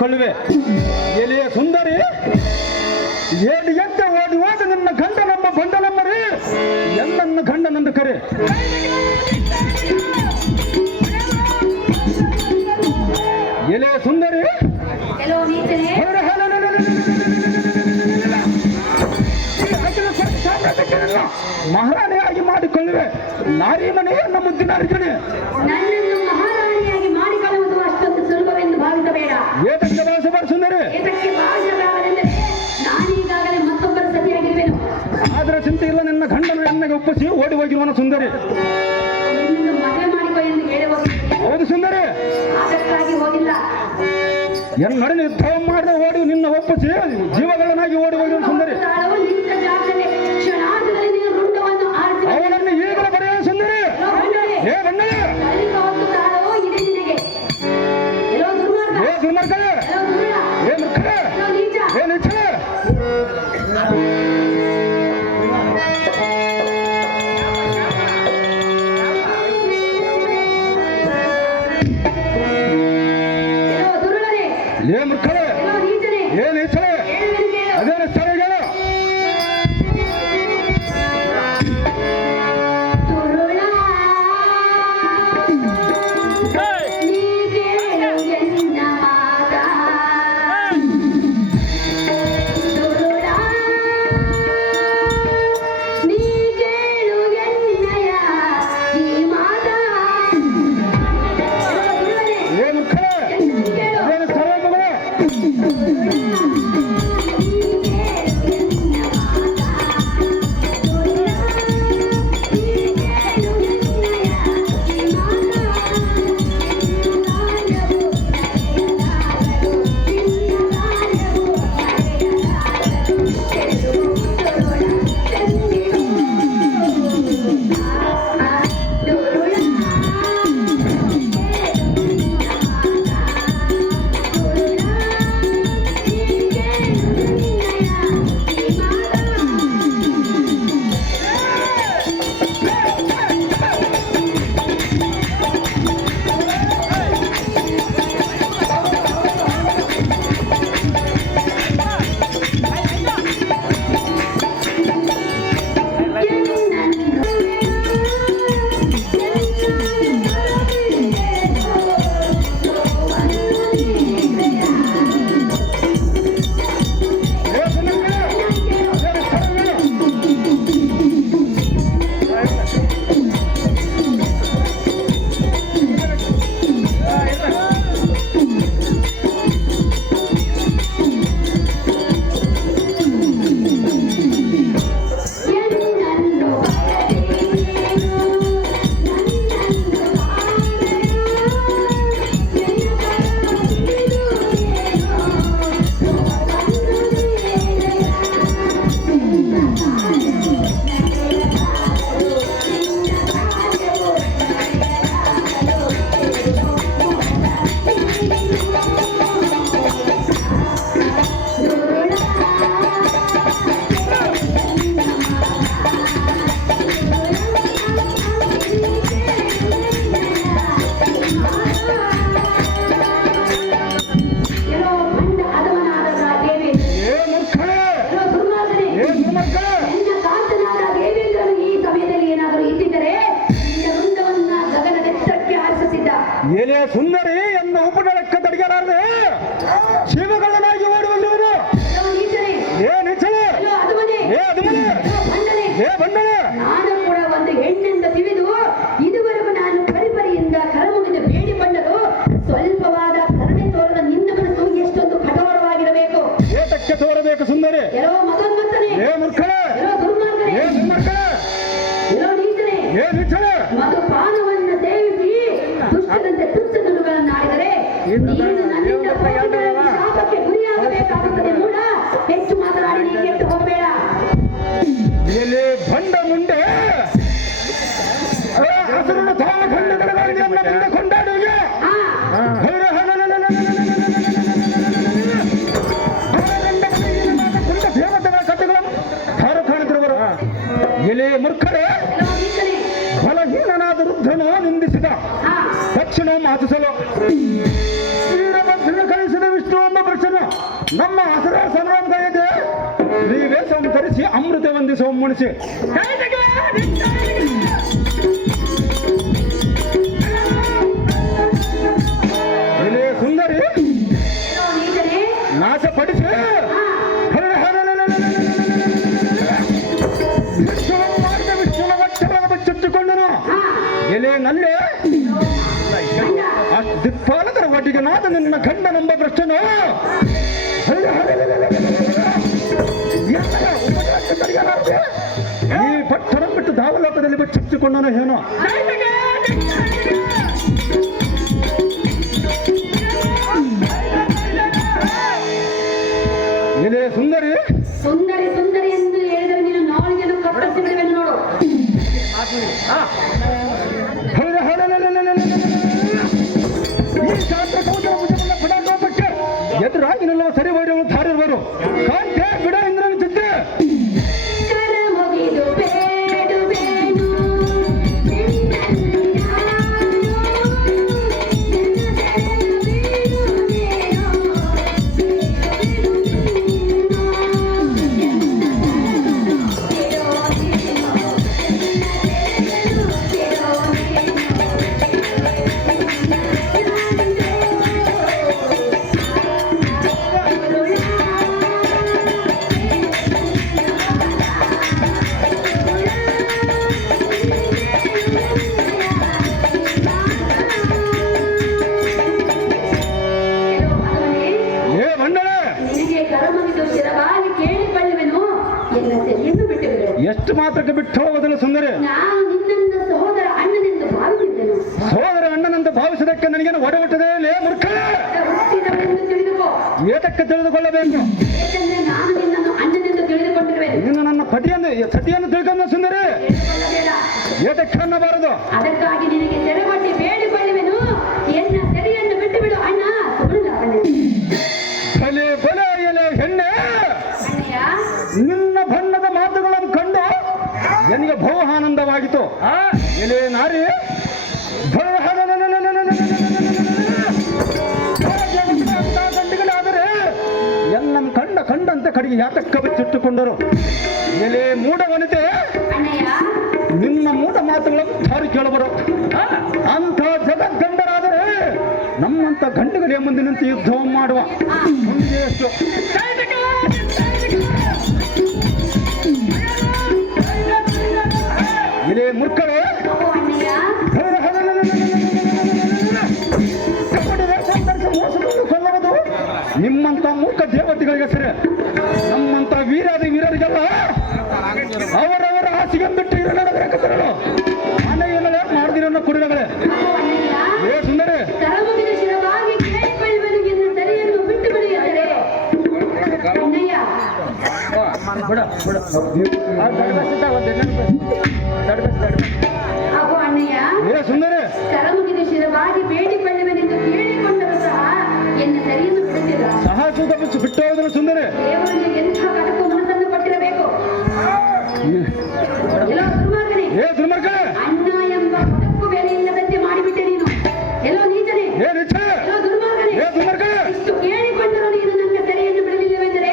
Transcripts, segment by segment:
ಮಾಡಿಕೊಳ್ಳುವೆ. ಎಲೆಯ ಸುಂದರಿ, ಏಳು ಎದ್ದೆ ಓಡಿ ಹೋದ ನನ್ನ ಗಂಡನಮ್ಮ ಬಂಡನಮ್ಮರಿ, ಎಲ್ಲನ್ನ ಗಂಡನಂದು ಕರೆ. ಎಲೆಯ ಸುಂದರಿ, ಮಹಾರಾಣಿಯಾಗಿ ಮಾಡಿಕೊಳ್ಳುವೆ. ನಾರಿ ಮನೆಯನ್ನ ಮುದ್ದಿನ ಅರ್ಜುನೆ, ನನ್ನನ್ನು ಮಹಾರಾಣಿಯಾಗಿ ಮಾಡಿಕೊಳ್ಳುವುದು ಅಷ್ಟೊಂದು ಸುಲಭವೆಂದು ಭಾವಿಸಬೇಡ. ಏತಕ್ಕೆ ಭಾವಿಸಬಾರ ಸುಂದರಿ? ಏತಕ್ಕೆ ಭಾವಿಸಬಾರದೆಂದರೆ ನಾನೀಗಾಗಲೇ ಮತ್ತೊಬ್ಬರ ಸತಿಯಾಗಿರುವೆನು. ಆದ್ರೆ ಚಿಂತೆ ಇಲ್ಲ, ನನ್ನ ಗಂಡನು ಎಣ್ಣೆಗೆ ಒಪ್ಪಿಸಿ ಓಡಿ ಹೋಗಿರುವನು ಸುಂದರಿ. ನಿನ್ನನ್ನು ಮದುವೆ ಮಾಡಿಕೊ ಎಂದು ಹೇಳಿ ಹೋಗಿದ್ದೇನೆ. ಹೌದು ಸುಂದರಿ, ಅದಕ್ಕಾಗಿ ಹೋಗಿಲ್ಲ. ನಡೆ ಯುದ್ಧ ಮಾಡದೆ ಓಡಿ ನಿನ್ನ ಒಪ್ಪಿಸಿ ಜೀವಗಳನ್ನಾಗಿ ಓಡಿ ಹೋಗಿರುವನು ಸುಂದರಿ. ನಿಂತ ಜಾಗದಲ್ಲಿ ಕ್ಷಣಾರ್ಧದಲ್ಲಿ ನಿನ್ನ ರುಂಡವನ್ನು ಆರಿಸಿ ಅವನನ್ನು ಈಗಲೇ ಬರೆಯ ಸುಂದರಿ. ಏ ಬಣ್ಣ, ಇದೆ ನಿನಗೆ. ಎಲ್ಲೋ ದುರ್ಮಾರ್ಗ, ಏ ದುರ್ಮಾರ್ಗ, ಎಲ್ಲೋ ದುರುಳ, ಏ ಮುಖ, ಎಲ್ಲೋ ನೀಚ, ಏ ನೀಚ. ಎಲ್ಲೋ ದುರುಳನೆ, ಏ ಮುಖಳೆ, ಎಲ್ಲೋ ನೀಚನೆ, ಏ ನೀಚಳೆ, ಹೇಳುವೆನು ಕೇಳು. ಅದೇನು ಸ್ಥಳ ಹೇಳು. ದುರುಳ, ನೀ ಕೇಳು ಎನ್ನ ಮಾತ. ದುರುಳ, ನೀ ಕೇಳು ಎನ್ನಯ ಈ ಮಾತ. ದುರುಳನೆ, ಏ ಮುಖಳೆ, ಎನ್ನನ್ನು ಕೇಳು. ಅದೇನು ಸ್ಥಳ ಮಗಳೇ. ಎಲೆಯ ಸುಂದರಿ ಎನ್ನ ಉಪಟಳಕ್ಕೆ ತಡೆಯಲಾರದೆ ಶಿವಗಳನ್ನಾಗಿ ಓಡುವವರು. ಏ ನಿಚ್ಚಳೆ, ಏ ಅದುಮನೆ, ಏ ಬಂಡಳೆ. ನಾನು ಕೂಡ ಒಂದು ಹೆಣ್ಣೆಂದ ತಿಳಿದು ಇದುವರೆಗೂ ನಾನು ಪರಿಪರಿಯಿಂದ ಕರಮುಗಿದು ಬೇಡಿಕೊಂಡರು ಸ್ವಲ್ಪವಾದ ಕರುಣೆ ತೋರದ ನಿನ್ನ ಮನಸ್ಸು ಎಷ್ಟೊಂದು ಕಠೋರವಾಗಿರಬೇಕು. ಏತಕ್ಕೆ ತೋರಬೇಕು ಸುಂದರಿ? ಎಲ್ಲೋ ಮತೋನ್ಮತ್ತನೆ, ಏ ಮೂರ್ಖಳೆ, ಎಲ್ಲೋ ದುರ್ಮಾರ್ಗನೆ, ಏ ದುರ್ಮಾರ್ಗನೆ, ಎಲ್ಲೋ ನೀಚನೆ, ಏ ನಿಚ್ಚಳೆ. ಮಧುಪಾನವನ್ನು ಸೇವಿಸಿ ದುಷ್ಟದಂತೆ ತುಚ್ಚನುಗಳನ್ನಾಡಿದರೆ ನೀನು ನನ್ನಿಂದ ಶಾಪಕ್ಕೆ ಗುರಿಯಾಗಬೇಕಾಗುತ್ತದೆ. ಮೂಢ, ಹೆಚ್ಚು ಮಾತನಾಡಿ ನೀ ಕೆಟ್ಟು ಹೋಗಬೇಡ. ಎಲೆ ಬಂಡ ಮುಂಡೆ ಹಸುರನ್ನು ತಾನು ಖಂಡಗಳಾಗಿ ನಮ್ಮ ಮುಂದೆ ಕೊಂಡಾಡುವ ದೇವತೆಗಳ ಕಥೆಗಳನ್ನು ಯಾರು ಕಾಣುತ್ತಿರುವರು. ಎಲೆ ಮೂರ್ಖರೇ, ಬಲಹೀನನಾದ ವೃದ್ಧನು ನಿಂದಿಸಿದ ತಕ್ಷಣ ಮಾತಿಸಲು ವೀರಭದ್ರನ ಕಳಿಸಿದ ವಿಷ್ಣುವನ್ನ ನಮ್ಮ ಹಸರ ಸನ್ರಾಮದ ಈ ವೇಷವನ್ನು ಧರಿಸಿ ಅಮೃತ ವಂದಿಸುವ ಮುಣಿಸಿ ಇಲ್ಲಿ ಸುಂದರಿ ಏನೋ ನೀಚನೆ ನಾಶಪಡಿಸಿ ಚುಚ್ಚಿಕೊಂಡನು ಎಲೆನಲ್ಲಿ ಅಷ್ಟು ದಿಕ್ಪಾಲಕರ ಒಟ್ಟಿಗೆ ನಾದ ನಿನ್ನ ಗಂಡನೆಂಬ ಭ್ರಷ್ಟನು ಈ ಪಟ್ಟಣ ಬಿಟ್ಟು ಧಾವಲೋಕದಲ್ಲಿ ಚುಚ್ಚಿಕೊಂಡನು ಏನೋ ಎಲೆ ಸುಂದರಿ ಸುಂದರಿ ಸುಂದರಿ ಎಂದು ಹೇಳಿದರೆ ನೀನು ನಾಳಿಗೆನು ಕಪ್ಪಳಿಸಿ ಬಿಡುವೆನು ನೋಡು ಈ ಶಾಸ್ತ್ರ ಪುಟಾಟೋಪಕ್ಕೆ ಎದುರಾಗಿ ನಿಲ್ಲುವ ಸರಿ ಹೊಡೆಯುವ ಧಾರಿರುವರು ಕಾಂತೆ ಬಿಡ ಇಂದ್ರನ ಚಿತ್ತೆ ಕರ ಮುಗಿದು ಬೇಡುವೆನು ನಿನ್ನನ್ನು ಏ ಮಂಡಳೆ ನಿನಗೆ ಕರ ಮುಗಿದು ಶಿರವಾಗಿ ಕೇಳಿಕೊಳ್ಳುವೆನು ಎಲ್ಲ ಸರಿಯನ್ನು ಬಿಟ್ಟು ಬಿಡು ಎಷ್ಟು ಮಾತ್ರಕ್ಕೆ ಬಿಟ್ಟು ಹೋಗೋದಿಲ್ಲ ಸುಂದರಿ ನಾನು ನಿನ್ನನ್ನು ಸಹೋದರ ಅಣ್ಣನೆಂದು ಭಾವಿಸಿದ್ದೆನು ಸೋದರ ಅಣ್ಣನಂತ ಭಾವಿಸದಕ್ಕೆ ನನಗೇನು ಒಡಹುಟ್ಟದೆ ಲೇ ಮೂರ್ಖಳೇ ಹುಟ್ಟಿದವನೆಂದು ತಿಳಿದುಕೋ ಏತಕ್ಕೆ ತಿಳಿದುಕೊಳ್ಳಬೇಕು ಏಕೆಂದರೆ ನಾನು ನಿನ್ನನ್ನು ಅಣ್ಣನೆಂದು ತಿಳಿದುಕೊಂಡಿರುವೆನು ಇನ್ನು ನನ್ನ ಸತಿಯನ್ನು ತಿಳ್ಕೊಂಡ ಸುಂದರಿ ಹೇಳಿಕೊಳ್ಳಬೇಡ ಏತಕ್ಕೆ ಅನ್ನಬಾರದು ಅದಕ್ಕಾಗಿ ನಿನಗೆ ತೆರೆಗೊಟ್ಟಿ ಬೇಡಿಕೊಳ್ಳುವೆನು ಎನ್ನ ಸೆರೆಯನ್ನು ಬಿಟ್ಟು ಬಿಡು ಅಣ್ಣ ಸುಳ್ಳು ಬಲೆ ಬಲೆ ಎಲೆ ಹೆಣ್ಣೆ ಅಣ್ಣಯ್ಯ ನಿನ್ನ ಬಣ್ಣದ ಮಾತುಗಳನ್ನು ಕಂಡು ನನಗೆ ಬಹು ಆನಂದವಾಗಿತ್ತು ಎಲೆ ನಾರಿ ಗಂಡುಗಳಾದರೆ ಎಲ್ಲ ಕಂಡಂತೆ ಕಡೆಗೆ ಯಾತಕ್ಕ ಬಿಚ್ಚಿಟ್ಟುಕೊಂಡರು ಎಲೆ ಮೂಢ ವನಿತೆ ಅಣ್ಣಯ್ಯ ನಿನ್ನ ಮೂಢ ಮಾತುಗಳನ್ನು ಸಾರಿ ಕೇಳಬರು ಅಂಥ ಜಗದ್ಗಂಡರಾದರೆ ನಮ್ಮಂತ ಗಂಡುಗಳೇ ಮುಂದೆ ನಿಂತು ಯುದ್ಧ ಮಾಡುವ ಮುಂದೆ ಎಷ್ಟು ಇದೇ ಮೂರ್ಖರೇ ಓ ಅಣ್ಣಯ್ಯ ಮೋಸವನ್ನು ಕೊಲ್ಲಬಹುದು ನಿಮ್ಮಂತ ಮೂರ್ಖ ದೇವತೆಗಳಿಗೆ ಸರಿ ನಮ್ಮಂತ ವೀರರಿಗೆಲ್ಲ ಅವರವರ ಹಾಸಿಗೆ ಬಿಟ್ಟು ಇರಲು ಮನೆಯಲ್ಲೇ ಮಾಡ್ದಿರೋ ಕುಡಿಗಳೇ ಓ ಅಣ್ಣಯ್ಯ ಏ ಸುಂದರಿ ಕರಮುಗಿದ ಶಿರವಾಗಿ ಕೇಳಿಕೊಳ್ಳುವೆನು ಎನ್ನ ಸೆರೆಯನ್ನು ಬಿಟ್ಟು ಬಿಡು ಎಂದರೆ ಅಣ್ಣಯ್ಯ ಅಗೋ ಅಣ್ಣಯ್ಯ ಏ ಸುಂದರಿ ಕರಮುಗಿದ ಶಿರವಾಗಿ ಬೇಡಿಕೊಳ್ಳುವೆನೆಂದು ಕೇಳಿಕೊಂಡರೂ ಸಹ ಎನ್ನ ಸೆರೆಯನ್ನು ಬಿಡುತ್ತಿಲ್ಲ ಸಾಹಸದ ಬಿಟ್ಟು ಹೋದ್ರು ಸುಂದರಿ ದೇವರಿಗೆ ಎಂಥ ಕಟಕು ಮನಸ್ಸನ್ನು ಕೊಟ್ಟಿರಬೇಕು ಎಲ್ಲೋ ದುರ್ಮಾರ್ಗನೇ ಏ ದುರ್ಮಾರ್ಗನೇ ಅಣ್ಣ ಎಂಬ ಪದಕ್ಕೂ ಬೆಲೆ ಇಲ್ಲದಂತೆ ಮಾಡಿಬಿಟ್ಟೆ ನೀನು ಎಲ್ಲೋ ನೀಚನೆ ಏ ನಿಚ್ಚೆ ಎಲ್ಲೋ ದುರ್ಮಾರ್ಗನೇ ಏ ದುರ್ಮಾರ್ಗನೇ ಇಷ್ಟು ಕೇಳಿಕೊಂಡರೂ ನೀನು ನನ್ನ ಸೆರೆಯನ್ನು ಬಿಡಲಿಲ್ಲವೆಂದರೆ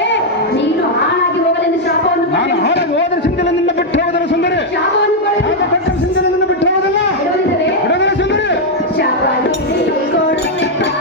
ನೀನು ಹಾಳಾಗಿ ಹೋಗಲೆಂದು ಶಾಪವನ್ನು ನಾನು ಕೊಟ್ಟೆನು. ಹಾಳಾಗಿ ಹೋದ್ರೆ ಸಿಂಧಲ ನಿನ್ನ ಬಿಟ್ಟು ಹೋದರು ಸುಂದರಿ ಶಾಪವನ್ನು ಕೊಡಲು ಶಾಪ ಕೊಟ್ಟ ಸಿಂಧಲ ನಿನ್ನ ಬಿಟ್ಟು ಹೋಗೋದಲ್ಲ ಬಿಡುವುದಿಲ್ಲವೇ? ಬಿಡೋದಿಲ್ಲ ಸುಂದರಿ ಶಾಪ ನೀಡಿ ಕೊಡುತ್ತಾ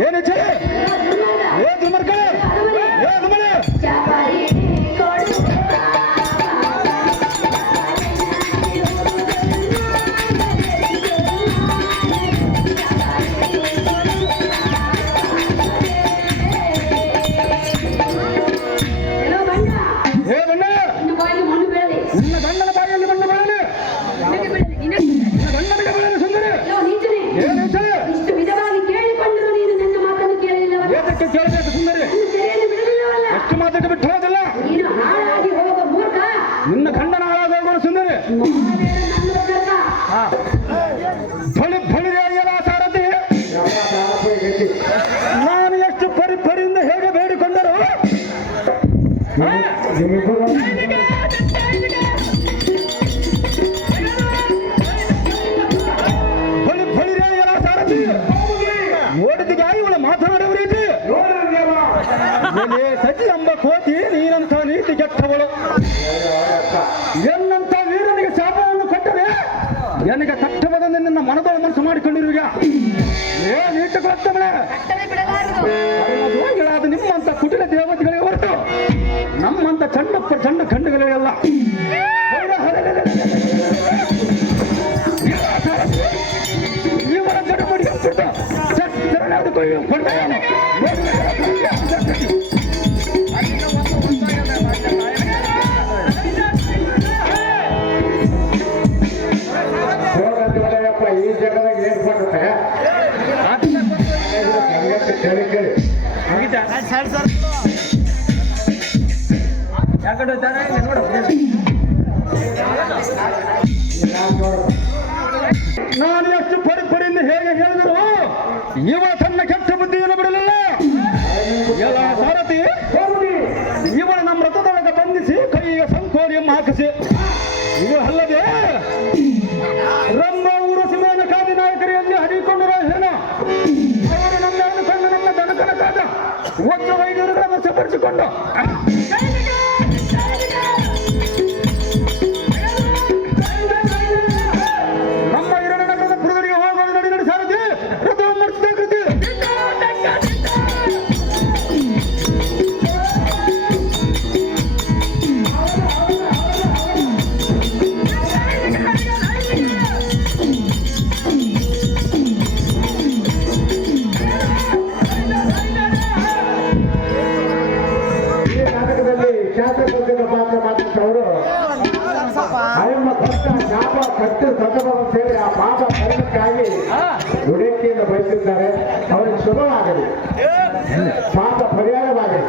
ಏನಿಚ್ಚೆ ಏ ದುರ್ಮಾರ್ಗ ಏ ದುಮಲೆ ಚಾಪಾರಿ ಕೊಡು ಏ ಬಣ್ಣ ಇನ್ನು ಬಾಯಿ ಮಣ್ಣು ಬೀಳಲಿ ನಿನ್ನ ಗಂಡನ ಬಾಯಲ್ಲಿ ಬಣ್ಣ ಬೆಳಲಿ ನಿನಗೆ ಬೀಳಲಿ ನಿನಗೆ ನಿನ್ನ ಗಂಡನಿಗೆ ಬೆಳಲಿ ಸುಂದರಿ ಅಯ್ಯೋ ನೀಚನೆ ಏನಿಚ್ಚೆ ಇಷ್ಟು ವಿಧವಾಗಿ ಕೇಳಿಕೊಂಡರು ನೀನು ನನ್ನ ಮಾತನ್ನು ಕೇಳಲಿಲ್ಲವಲ್ಲ ಏತಕ್ಕೆ ಕೇಳಬೇಕು ಸುಂದರಿ ನನ್ನ ಸೆರೆಯನ್ನು ಬಿಡಲಿಲ್ಲವಲ್ಲ ಎಷ್ಟು ಮಾತಕ್ಕೆ ಬಿಟ್ಟು ಹೋದಿಲ್ಲ ನೀನು ಹಾಳಾಗಿ ಹೋಗ ಮೂರ್ಖ ನಿನ್ನ ಗಂಡನ ಹಾಳಾಗೋಗೋರು ಸುಂದರಿ ಮಹಾದೇವ ನನ್ನ ಕರ್ಕ ಬಳಿ ಬಳಿರೆಯರ ಸಾರಥಿ ನಾನು ಎಷ್ಟು ಪರಿಯಿಂದ ಹೇಗೆ ಬೇಡಿಕೊಂಡರು ಬಳಿ ಬಳಿರೆಯರ ಸಾರಥಿ ನೋಡಿದಿಗೆ ಇವಳು ಮಾತನಾಡುವ ರೀತಿ ಎಲೆ ಸತಿ ಎಂಬ ಕೋತಿ ನೀನಂತ ನೀತಿ ಕೆಟ್ಟವಳು ಎನ್ನಂತ ವೀರನಿಗೆ ಶಾಪವನ್ನು ಕೊಟ್ಟರೆ ನನಗೆ ಕಟ್ಟಬದ ನಿನ್ನ ಮನದೊಳ ಮನಸ್ಸು ಮಾಡಿಕೊಂಡಿರುವಾಗ ಏ ನೀಟ ಕೊಡ್ತವಳೆ ದ್ರೋಹಿಗಳಾದ ನಿಮ್ಮಂತ ಕುಟಿಲ ದೇವತೆಗಳಿಗೆ ಹೊರಟು ನಮ್ಮಂತ ಚಂಡ ಖಂಡಗಳಿಗೆಲ್ಲ ಇವರ ಗಡಬಡಿ ಈ ಜಗದಾಗ ಏರ್ಪಡುತ್ತೆ ನಾನು ಎಷ್ಟು ಪರಿಯಿಂದ ಹೇಗೆ ಹೇಳಿದರು ಇವ ತನ್ನ ಕೆಟ್ಟ ಬುದ್ಧಿಯನ್ನು ಬಿಡಲಿಲ್ಲ ಎಲ್ಲ ಸಾರಥಿ ಇವಳ ನಮ್ಮ ರಥದೊಳಗೆ ಬಂಧಿಸಿ ಕೈಗೆ ಸಂಕೋರಿಯನ್ನು ಹಾಕಿಸಿ ಇದು ಅಲ್ಲದೆ ರಂಭ ಊರಸಿ ಮೇನಕಾದಿ ನಾಯಕರಿಯಲ್ಲಿ ಹಡಿಕೊಂಡರೋ ಏನೋ ಅವರು ನಮ್ಮನ್ನು ಕಂಡು ನಮ್ಮ ದನಕನಕಾದ ಒಚ್ಚ ವೈದ್ಯರುಗಳನ್ನು ವಶಪಡಿಸಿಕೊಂಡು ನಮ್ಮ ಹಿರಣ್ಯನಗರದ ಪುರದರಿಗೆ ಹೋಗೋದು ನಡಿ ಸಾರಥಿ ರಥವನ್ನು ಮಾಡಿಸಿದ ಕೃತಿ ಶಾಸಕರ ಪಾತ್ರ ಮಾಡಿದವರು ಅಯ್ಯಮ್ಮ ಕೊಟ್ಟ ಶಾಪ ಕಟ್ಟು ಸತಮ ಅಂತೇಳಿ ಆ ಪಾಪ ಪರಿಣಕ್ಕಾಗಿ ದುಡಿಕೆಯನ್ನು ಬಯಸಿದ್ದಾರೆ ಅವರಿಗೆ ಶುಭವಾಗಲಿ ಪಾಪ ಪರಿಹಾರವಾಗಲಿ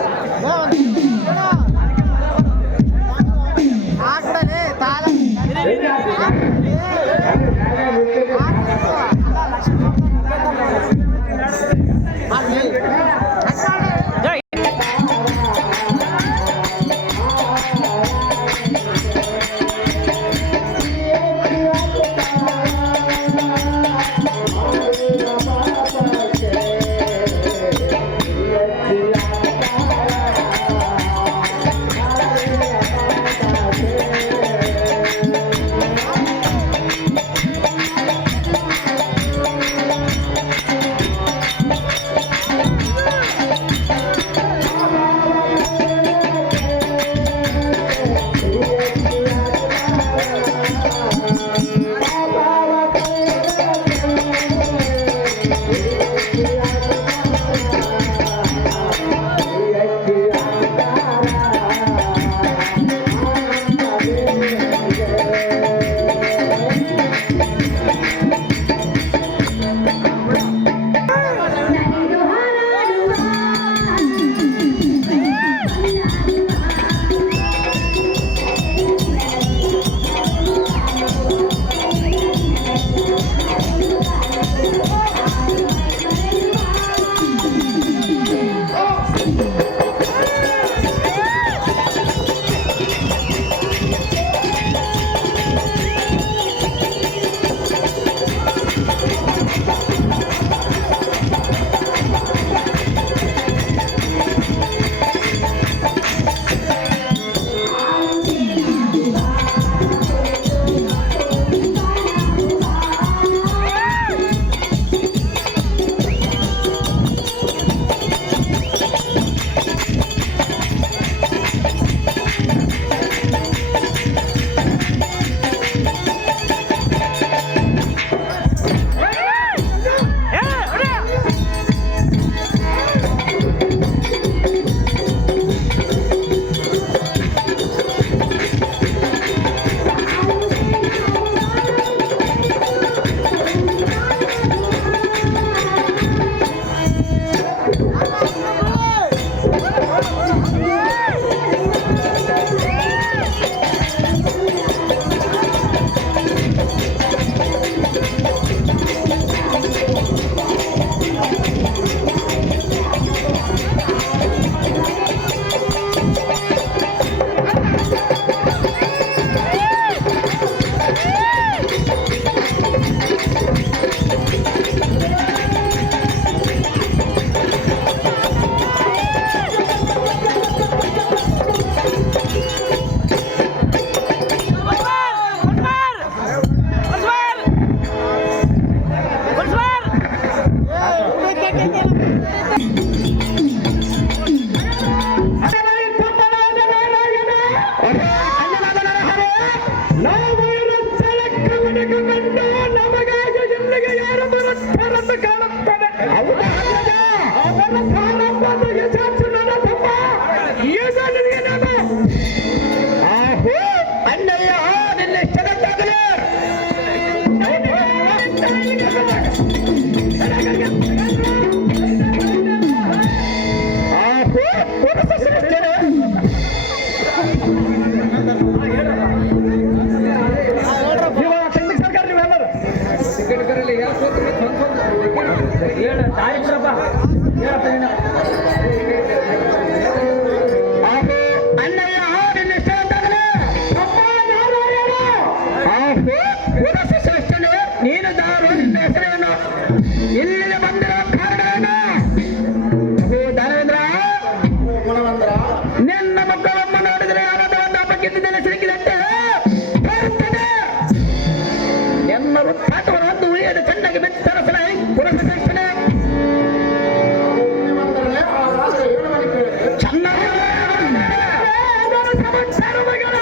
ನಮಗಾಗಿ ಇಲ್ಲಿಗೆ ಯಾರು ಬರುತ್ತಾರೆಂದು ಕಾಣುತ್ತದೆ. ಹೌದಾ ಅಲ್ಲದ? ಅವರ ಪ್ರಾರಂಭದ ಯಶಸ್ಸು ನನ್ನ ತಮ್ಮ. ಈಗ ನಿನಗೆ ನಾನು ಆಹೋ ಅಣ್ಣಯ್ಯ ನಿನ್ನ ಜಗತ್ತಾಗಲೇ ಆಹೋ ಪುರುಷ ಶ್ರೇಷ್ಠರೇ. ನೀನು ದಾರು ನಿನ್ನ ಹೆಸರೇನು, ಇಲ್ಲಿಗೆ ಬಂದಿರೋ ಕಾರಣ ಏನು? ಧರ್ಮೇಂದ್ರ, ನಿನ್ನ ಮಕ್ಕಳನ್ನು ನೋಡಿದರೆ ಯಾರಾದ್ರೂ ಒಂದು ಹಬ್ಬ ಗೆದ್ದಿದ್ದೇನೆ ಸಿಕ್ಕಿದಂತೆ ಬರುತ್ತದೆ. ಎನ್ನ ವೃತ್ತಾಟವನ್ನು ಉಳಿಯದೆ ಚೆನ್ನಾಗಿ ಬೆತ್ತರಸಲ ಪುರಸ್ಕರಿಸನೆ ಚೆನ್ನಾಗಿ ಸಮಾಚಾರಗಳು.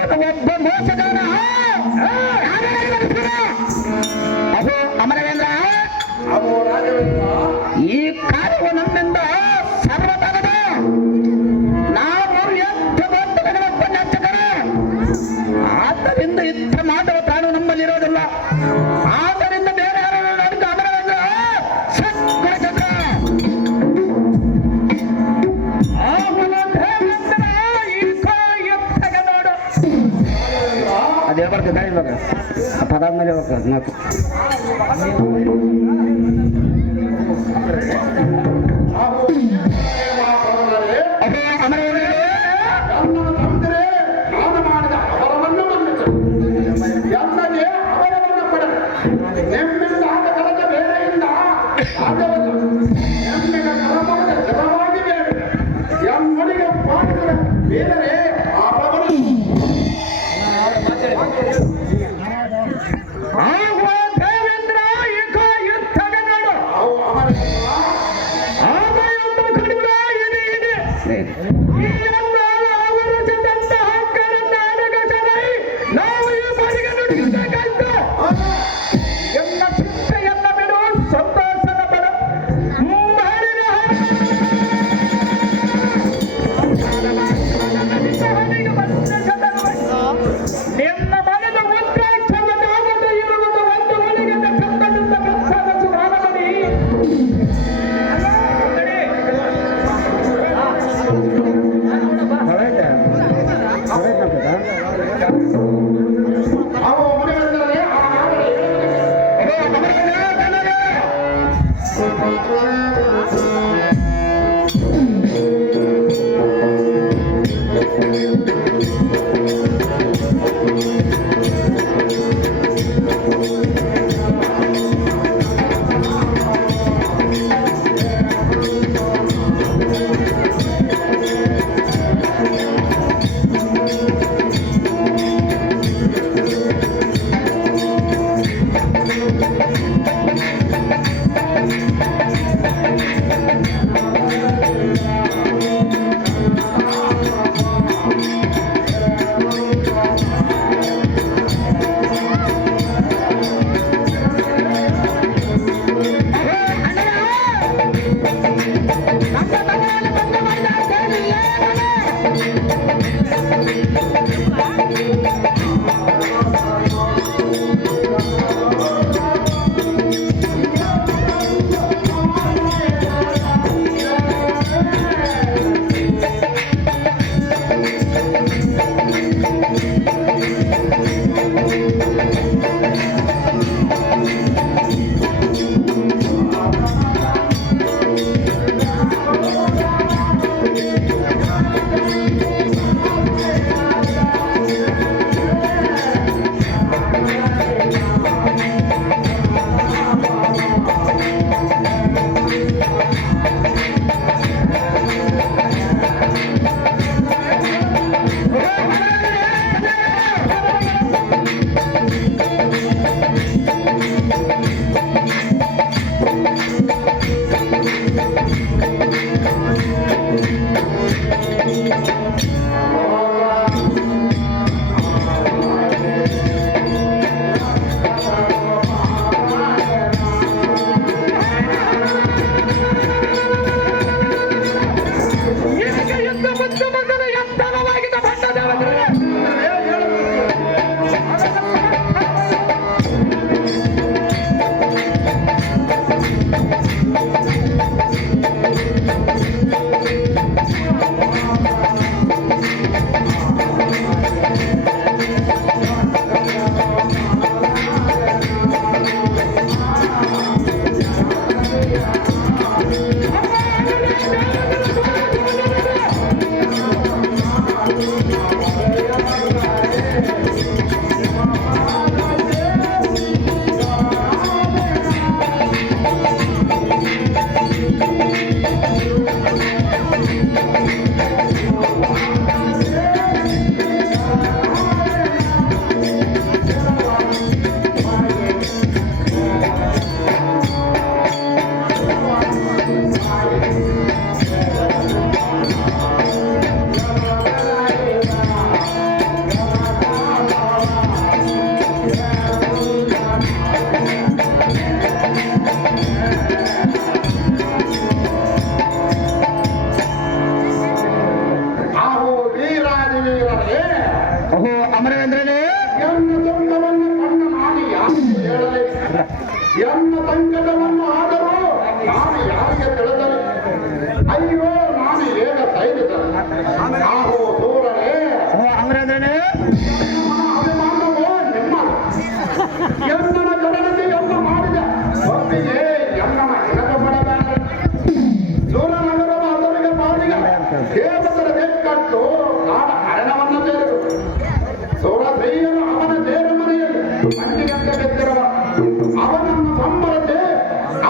ಇವನು ಒಬ್ಬ ಮೋಸಗಾರ. ಅದು ಅಮರವೇಂದ್ರ, ಅವು ರಾಘವೇಂದ್ರ, ಈ ಕಾರ್ಯವು ನಮ್ಮಿಂದ ಸರ್ವತಗದ. ನಾವು ಎಷ್ಟು ಬಂಧುಗಳ ಆದ್ದರಿಂದ ಯುದ್ಧ ಮಾಡುವ ತಾನು ನಮ್ಮಲ್ಲಿರೋದಿಲ್ಲ. ಆದ್ದರಿಂದ ಬೇರೆ ಯಾರು ನನಗೆ ಅಮರವೇಂದ್ರ ಸತ್ಗುಣಚಂದ್ರ. ಅದೇ ಬರ್ತೀವಿ ಗಾಡಿ ಇವಾಗ ಪದಾದ್ಮೇಲೆ ನಾಲ್ಕು ಅವು ಅಮರೇಂದ್ರನೇ ಎನ್ನ ದುಃಖವನ್ನು ಕಂಡು ನಾನು ಯಾರಿಗೆ ಹೇಳಲಿ, ಎನ್ನ ಸಂಕಟವನ್ನು ಆದರೂ ನಾನು ಯಾರಿಗೆ ತಿಳಿದರೆ, ಅಯ್ಯೋ ನಾನು ಹೇಗ ಸೈನಿಕ ನಾವು ದೂರನೇ ಅಮರೇಂದ್ರನೇ ಅಭಿಮಾನವೋ ನಿಮ್ಮ ಎನ್ನನ ಗಣನತೆಯನ್ನು ಮಾಡಿದ ಒಪ್ಪಿಗೆ ಎನ್ನನ ಹೆಣಗ ಪಡಬೇಡ. ಸೂರನಗರದ ಅದರಿಗೆ ಮಾಡಿದ ದೇವತರ ಬೆಕ್ಕಟ್ಟು ನಾಡ ಅರಣವನ್ನು ಸೇರಿದರು. ಸೌರಶ್ರೀಯನು ಅವನ ದೇವ ಮನೆಯಲ್ಲಿ ಮಂಜಿಗಂತ ಬೆತ್ತಿರವ ಅವನನ್ನು ಸಂಬರತೆ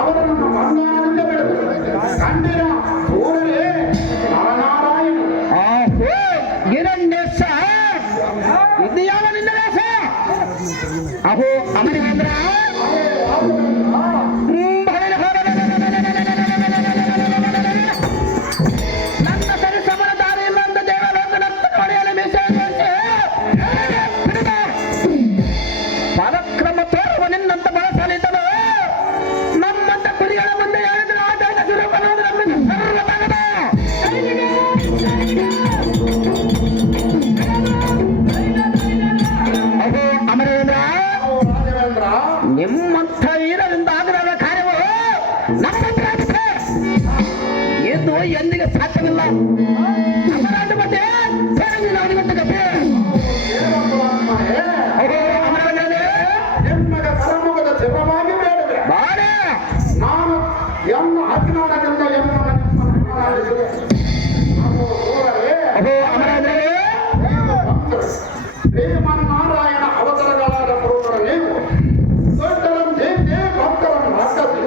ಅವರನ್ನು ಬಂಗಾರದಿಂದ ಬೆಳೆದರು. ಕಂಡಿರ ಸೂರನೇ ನರನಾರಾಯಣ ಹಿರಣ್ಯಸ ಇದು ಯಾವ ನಿನ್ನ ವೇಷ? ಅಹೋ ಅಮರೇಂದ್ರ ನನ್ನ ಸರಿ ಸಮರ ದಾರಿ ಇಲ್ಲ ಅಂತ ದೇವಲೋಕನತ್ತ ನೋಡಿಯಲು ಪರಾಕ್ರಮ ತೋರುವ ನಿನ್ನಂತ ಬಳಸಲಿದ್ದನು ನಮ್ಮಂತ ಕುರಿಗಳ ಮುಂದೆ ಹೇಳಿದ್ರೆ ಆಟ ಸುರಪನಾದ ನಮ್ಮಿಂದ ಸರ್ವತಾಗದ. ಅಹೋ ಅಮರೇಂದ್ರ ರಾಘವೇಂದ್ರ ನಿಮ್ಮಂಥ ವೀರರಿಂದ ಆಗದ ಕಾರ್ಯವು ನಮ್ಮ ಹತ್ರ ಆಗುತ್ತೆ. ಇದು ಎಂದಿಗೆ ಸಾಧ್ಯವಿಲ್ಲ. ಅಮರಾಜ ಮತ್ತೆ ಅವನಿಗೊಂದು ಗತಿ. ದೇವಪುರಾತ್ಮನೇ ಅಹೋ ಅಮರೇಂದ್ರನೇ ನಿಮ್ಮಗ ಕರಮುಖದ ಶಿವವಾಗಿ ಬೇಡವೆ. ಬಾಳೆ ನಾನು ಎನ್ನ ಅಜ್ಞಾನದಿಂದ ಎನ್ನನ್ನು ನಿಮ್ಮನ್ನು ಆರಾಧಿಸಿದೆ. ನಾವು ಸೂರರೇ ಅಹೋ ಅಮರೇಂದ್ರನೇ ಶ್ರೀಮನ್ನಾರಾಯಣ ಅವತಾರಗಳಾದ ಪುರುಷರ ನೀವು ದೊಡ್ಡರಂತೆ ಭಕ್ತರನ್ನು ರಾಕ್ಷಸಿ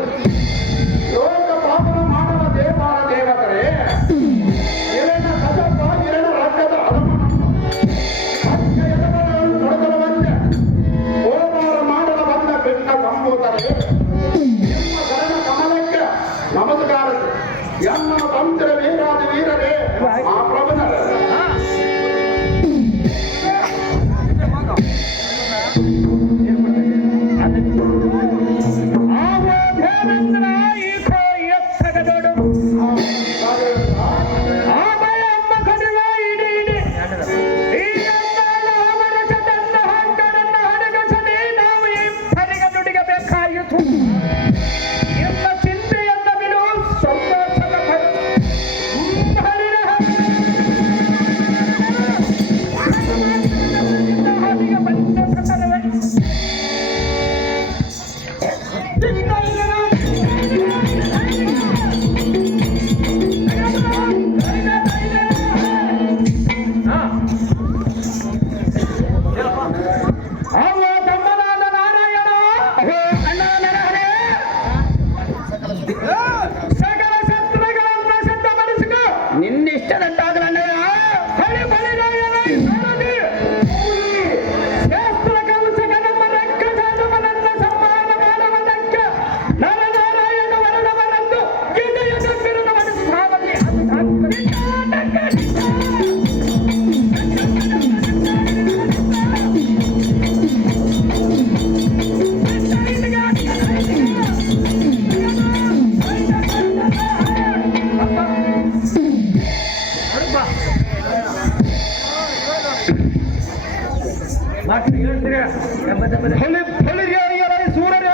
ಲೋಕ ಪಾಪನ ಮಾಡುವ ದೇವಾಲ ದೇವತರೇ ಇರಣ ಕಸಪ ಇರಣ ರಾಜ್ಯದ ಅಧಮನನ್ನು ಸತ್ಯ ಎದವರನ್ನು ತೊಡಗಲು ಬಂದ ಹೋಮಾರ ಮಾಡಲು ಬಂದ ಕೃಷ್ಣ ಸಂಬೋಧರೇ ನಿಮ್ಮ ಶರಣ ಕಮಲಕ್ಕೆ ನಮಸ್ಕಾರ. ಎನ್ನ ತಂತ್ರ ವೀರಾದ ವೀರರೇ ಆ ಪ್ರಭುನರೇ ಎಲ್ಲ ಚಿಂತೆಯನ್ನ ಬಿಡು, ಸಂತೋಷದ ಸೂರ್ಯರೇ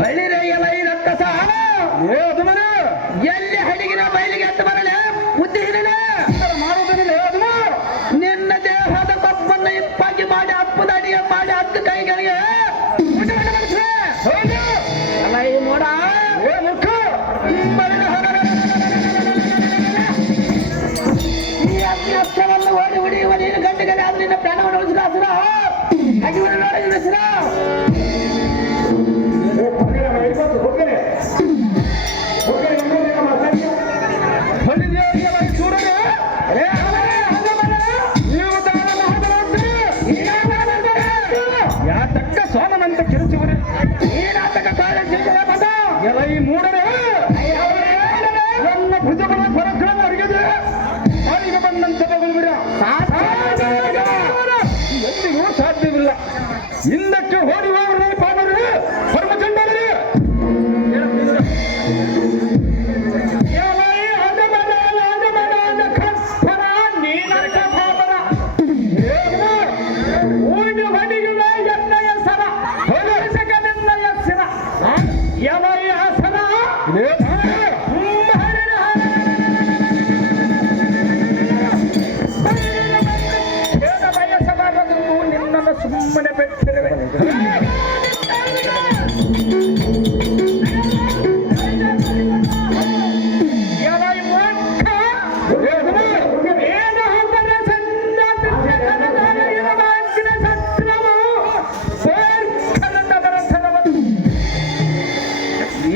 ಬಳಿರೆಯಲ್ಲ ಈ ರಕ್ಕಸ ಎಲ್ಲಿ ಹಡಿಗಿನ ಬಯಲಿಗೆ ಅಂತ ಬರಲೆ ಬುದ್ಧಿ ಮಾಡುವುದಿಲ್ಲ ನಿನ್ನ ದೇಹದ ತಪ್ಪನ್ನು ಇಪ್ಪಾಗಿ ಮಾಡಿ ಅಪ್ಪದ ಅಡಿಗೆ ಮಾಡಿ 10 ಕೈಗಳಿಗೆ ಅಲ್ಲ ಈ ನೋಡ ಈ ಅಗ್ನಿಸ್ತ್ರವನ್ನು ಓಡಿ ಹೊಡೆಯುವ ನೀನು ಗಂಟೆಗೆ ಆದ್ರೆ ನಿನ್ನ ಪ್ರಾಣವನ್ನು ಉಳಿಸಿದ ಹಾಗೆ ನೋಡಿದ ಯಾತಕ್ಕ ಸೋಮನಂತ ಕಿರುಚುವರು ಈ ನಾಟಕ ಎಲ್ಲ ಈ ಮೂಡರೆ ನನ್ನ ಭುಜಗಳ ಪರಕ್ರಮ ಅರಿಗಿದೆ ಅವರಿಗೆ ಬಂದಂತ ಬಗುಲ್ಬಿಡ ಎಂದಿಗೂ ಸಾಧ್ಯವಿಲ್ಲ ಹಿಂದಕ್ಕೆ ಓಡಿ ಹೋಗ್ರಿ ಪಾಪರು ಪರಮಚಂಡರೇ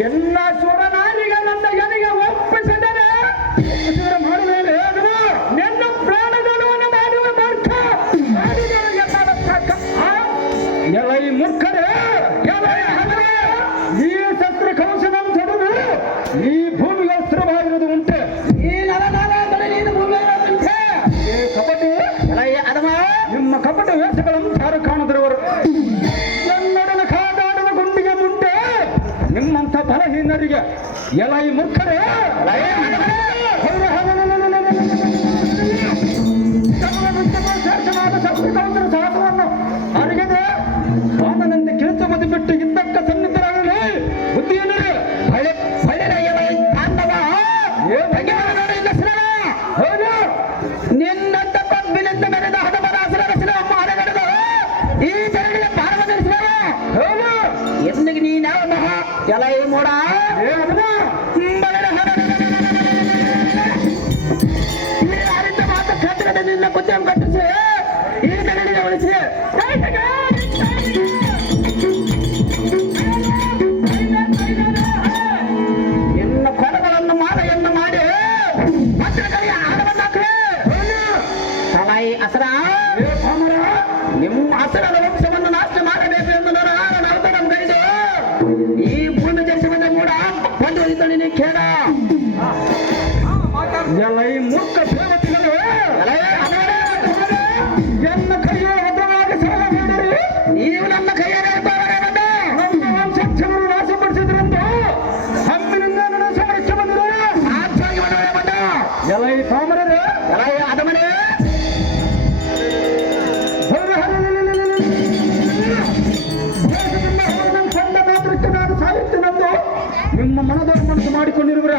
ಎಲ್ಲ ಸ್ವರನಾಲಿಗ ನನ್ನ ಎನಿಗೆ ಒಪ್ಪಿಸಿದರೆ ಮಾಡುವೇನೆ ನಿನ್ನ ಪ್ರಾಣಗಳನ್ನು ಮಾಡುವ ಮೂರ್ಖ ಎಲೈ ಮೂರ್ಖರೇ ಎಲೈ ಹಗರೇ, ಈ ಶಸ್ತ್ರ ಕವಚನಂ ತೊಡಗು ಈ ಭೂಮಿಗೆ ಅಸ್ತ್ರವಾಗಿರುವುದು ಉಂಟೆ, ಈ ಕಪಟಿ ಎಲೈ ಅದಮ ನಿಮ್ಮ ಕಪಟ ವೇಷಗಳನ್ನು ಯಾರು ಕಾಣದಿರುವರು. ನನ್ನೊಡನೆ ಕಾದಾಡುವ ಗುಂಡಿಗೆ ಮುಂಟೆ ನಿಮ್ಮಂಥ ಬಲಹೀನರಿಗೆ ಎಲೈ ಮೂರ್ಖರೇ ಸಾಹಸವನ್ನು ಅರಿಗದೆ ವಾಮನಂತೆ ಕಿರುಚು ಮದಿ ಬಿಟ್ಟು ಇದ್ದಕ್ಕ ಸನ್ನಿಧರಾಗಲಿ ಬುದ್ಧಿಯೇನಿದೆ ನಿನ್ನಂತ ಕಬ್ಬಿನಿಂದ ಮೆರೆದ ಹದಬರ ಹಸಿರ ಮಾರಗಡೆದ ಈ ಜನರಿಗೆ ಭಾರವಧಿಸಿದರು ಎಂದಿಗೆ ನೀನ್ಯಾವ ಮಹಾ ಎಲೈ ಮೋಡ ಈ ಅರಿತ ಮಾತು ಖಾತ್ರದ ನಿನ್ನ ಬುದ್ಧಿಯನ್ನು ಕಟ್ಟಿಸಿ ಈ ಜನರಿಗೆ ಉಳಿಸಿ ಎನ್ನ ಕೊಡಗಳನ್ನು ಮಾಲೆಯನ್ನು ಮಾಡಿ ಭದ್ರಕರಿಗೆ ಆಡವನ್ನಾಕ್ರೆ ತಲಾಯಿ ಅಸರ ನಿಮ್ಮ ಹಸರದ ವಂಶವನ್ನು ನಾಶ ಮಾಡಬೇಕು ಎಂದು ನನ್ನ ಅವತರಂ ಗೈದು ಈ ಭೂಮಿ ದೇಶವನ್ನು ಮೂಡ ಬಂದು ನಿನಗೆ ಖೇಡ ಎಲೈ ಮೂರ್ಖ ದೇವತೆಗಳು ಎನ್ನ ಕೈಯ ಒಬ್ಬವಾಗಿ ಸಾಲ ಮಾಡಿರಿ, ನೀವು ನನ್ನ ಕೈಯಲ್ಲಿ ನಮ್ಮ ವಂಶಕ್ಷಮರು ನಾಶಪಡಿಸಿದ್ರಂತ ಹಂಪಿನಿಂದ ನನ್ನ ಸಮರಕ್ಕೆ ಬಂದರು ಸಾಕ್ಷಾಗಿ ಬಂದ ಎಲೈ ಪಾಮರರೇ ಎಲೈ ಅದಮನೆ ಕೊಂಡ ಮಾತ್ರಕ್ಕೆ ನಾನು ಸಾಯುತ್ತೇನೆಂದು ನಿಮ್ಮ ಮನದೊಂದು ಮನಸ್ಸು ಮಾಡಿಕೊಂಡಿರುವಿರ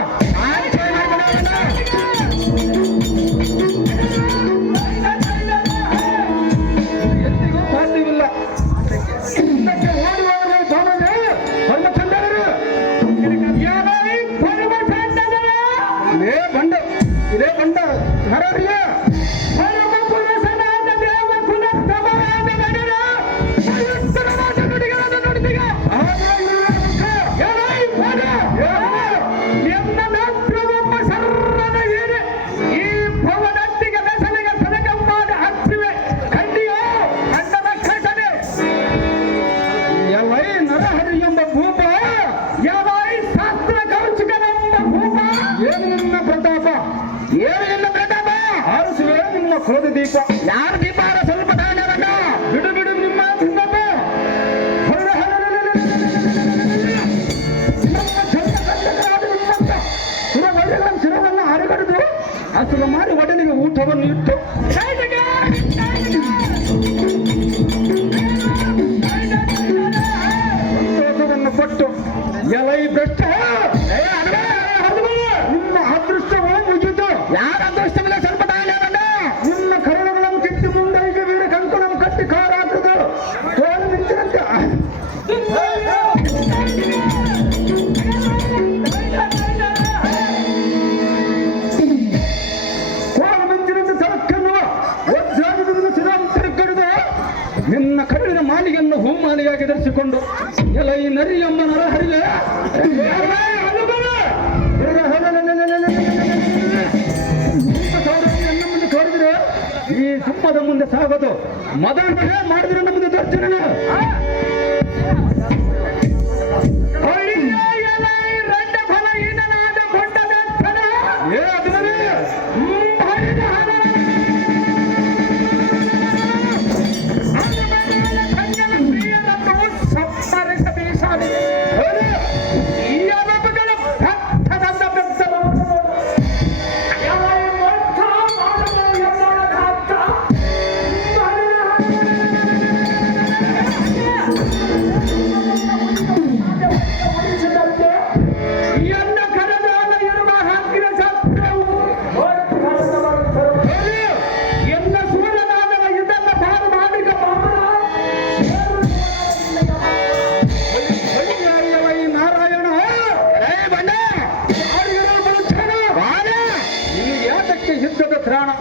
ಎಂದಿಗೂ ಸಾಧ್ಯವಿಲ್ಲ. ಹಿಂದಕ್ಕೆ ಓಡುವವರೇ ಸ್ವಾಮಿ ಪರಮಚಂದ್ರರು ಇದೇ ಬಂಡ ಇದೇ ಬಂಡ ನರರಿಗೆ ಕ್ರೋಧ ದೀಪ ಯಾರು ದೀಪ ಸ್ವಲ್ಪ ದಾನರನ್ನ ಬಿಡು ಬಿಡು ನಿಮ್ಮ ತಿನ್ನಪ್ಪ ಶಿರವನ್ನು ಹರಿಗಡಿದು ಹಸಿರು ಮಾಡಿ ಒಡಲಿಗೆ ಊಟವನ್ನು ಇಟ್ಟು ಸಂತೋಷವನ್ನು ಕೊಟ್ಟು ಎಲೈ ಭ್ರಷ್ಟ ನಿಮ್ಮ ಅದೃಷ್ಟವನ್ನು ಮುಗಿತು ಯಾರ ಅದೃಷ್ಟವಿಲ್ಲ ಸ್ವಲ್ಪ ನಿಮ್ಮ ಕರುಣಗಳನ್ನು ಕಿತ್ತು ಮುಂದೈಗೆ ಬೇರೆ ಕಂಕುಳಂ ಕಟ್ಟಿ ಕಾರಾಕದು ತೋಳು ಮಿಂಚಿನಂತೆ ಕೋಳು ಮಿಂಚಿನಂತೆ ಸರಕ್ಕನ್ನುವ ವಜ್ರಾಯುಧದಿಂದ ಶಿರಾಂತರಿಕ್ಕಡಿದು ನಿನ್ನ ಕರುಳಿನ ಮಾಲಿಗೆಯನ್ನು ಹೂಮಾಲಿಗಾಗಿ ಧರಿಸಿಕೊಂಡು ಎಲೈ ನರಿ ಎಂಬ ನರಹರಿಗೆ ತೋರಿದ್ರೆ ಈ ಸಿಂಹದ ಮುಂದೆ ಸಾಗೋದು ಮೊದಲು ಮಾಡಿದ್ರೆ ನಮ್ಮದು ದರ್ಶನ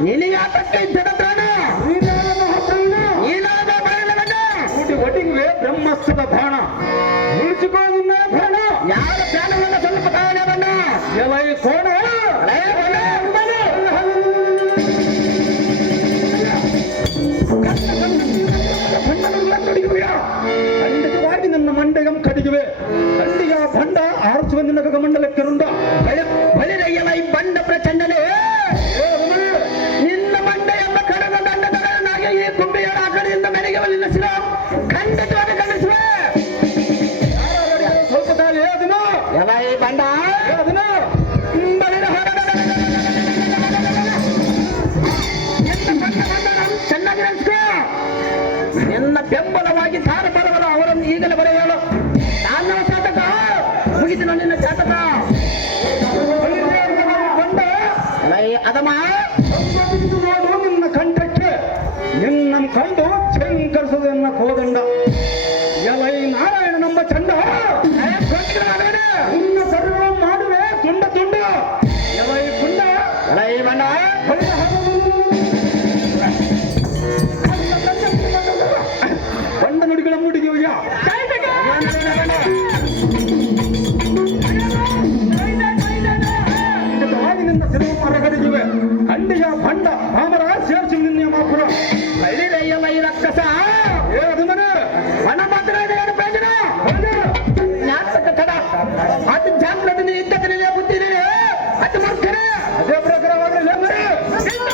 ನಿಲಿಯಾತಕ್ಕೆ ಜಗತ್ತಾನ ಈನಾದ ಬಾಣವನ್ನ ಒಟ್ಟಿಗೆ ಬ್ರಹ್ಮಸ್ತ್ರದ ಬಾಣ ಉಳಿಸಿಕೋ ನಿನ್ನ ಬಾಣ ಯಾರ ಪ್ರಾಣವನ್ನ ಸ್ವಲ್ಪ ಕಾರಣವನ್ನ ಎಲೈ ಕೋಣ ಖಂಡಿತವಾಗಿ ನನ್ನ ಮಂಡಗಂ ಕಡಿಗಿವೆ ಖಂಡಿಗ ಬಂಡ ಆರಿಸುವ ನಿನ್ನ ಗಗಮಂಡಲಕ್ಕೆ ರುಂಡ ಬಲಿರಯ್ಯಲ ಈ ಬಂಡ ಪ್ರಚಂಡನೆ ನಿನ್ನ ಮಂಡ ಎಂಬ ಕಡದ ದಂಡದನಾಗಿ ಈ ಕುಂಬಿಯರ ಆ ಕಡೆಯಿಂದ ಮೆರೆಗೆ ನಿಲ್ಲಿಸಿದ ಖಂಡಿತವಾಗಿ ಖಂಡಿಸುವೆ ಸ್ವಲ್ಪ ಕಾಲ ಅದನ್ನು ಎಲ್ಲ ಈ ಬಂಡ ಅದನ್ನು ಬಲಿರ ಚೆನ್ನಾಗಿ ನೆನೆಸ್ಕೋ ನಿನ್ನ ಬೆಂಬಲವಾಗಿ ತಾರ ಬರವಲ್ಲ ಅವರನ್ನು ಈಗಲೇ ಬರೆಯಲು ನಾನು ಜಾತಕ ಮುಗಿದಿನ ನಿನ್ನ ಜಾತಕ ಅದಮ್ಮ ನೋಡು ನಿನ್ನ ಕಂಠಕ್ಕೆ ನಿನ್ನ ಕಂಡು ಶಂಕರಿಸದು ಎನ್ನ ಕೋದಂಡ ಎಲೈ ನಾರಾಯಣ ನಮ್ಮ ಚಂಡ ನಿನ್ನ ಸರ್ವ ಮಾಡುವೆ ತುಂಡ ತುಂಡ ಎಲೈ ತುಂಡ ಎಲೈ ಬಂಡ ಬಂಡ ನುಡಿಗಳ ಮುಡಿಗೆ ನಿನ್ನ ಸಿರುವು ಮರಗಡಿಗಿವೆ ಖಂಡಿಗ ಬಂಡ ಪಾಮರ ಸೇರಿಸಿ ನಿನ್ನ ಮಾಪುರ ಹಳ್ಳಿರಯ್ಯಲ್ಲ ಈ ರಕ್ಕಸ ಅದು ಮನೆ ಹಣ ಮಾತ್ರ ಬೇಜನ ಜ್ಞಾಪಕ ತಡ ಅದು ಜಾಗ್ರತೆ ಇದ್ದಕ್ಕೆ ಬುದ್ಧಿ ಅದು ಮಾಡ್ತಾರೆ ಅದೇ ಪ್ರಕಾರವಾಗಲಿ ಸಿಂಹ